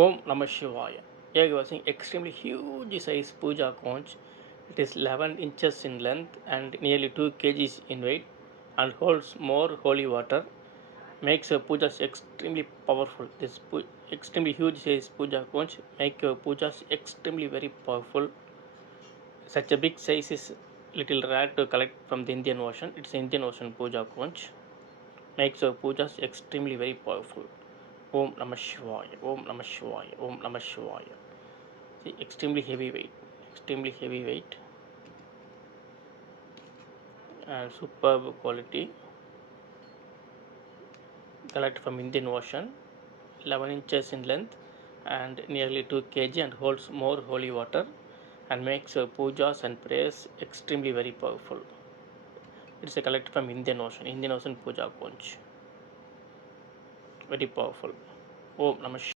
Om Namaha Shivaya. Here you are seeing extremely huge size puja conch. It is 11 inches in length and nearly 2 kgs in weight and holds more holy water. Makes your pujas extremely powerful. This extremely huge size puja conch make your pujas extremely very powerful. Such a big size is little rare to collect from the Indian Ocean. It's Indian Ocean puja conch. Makes your pujas extremely very powerful. Om Namah Shivaya, Om Namah Shivaya, Om Namah Shivaya. See, extremely heavy weight, and superb quality. Collect from Indian Ocean, 11 inches in length, and nearly 2 kg, and holds more holy water, and makes pujas and prayers extremely very powerful. It's a collect from Indian Ocean puja conch. Very powerful. Om Namah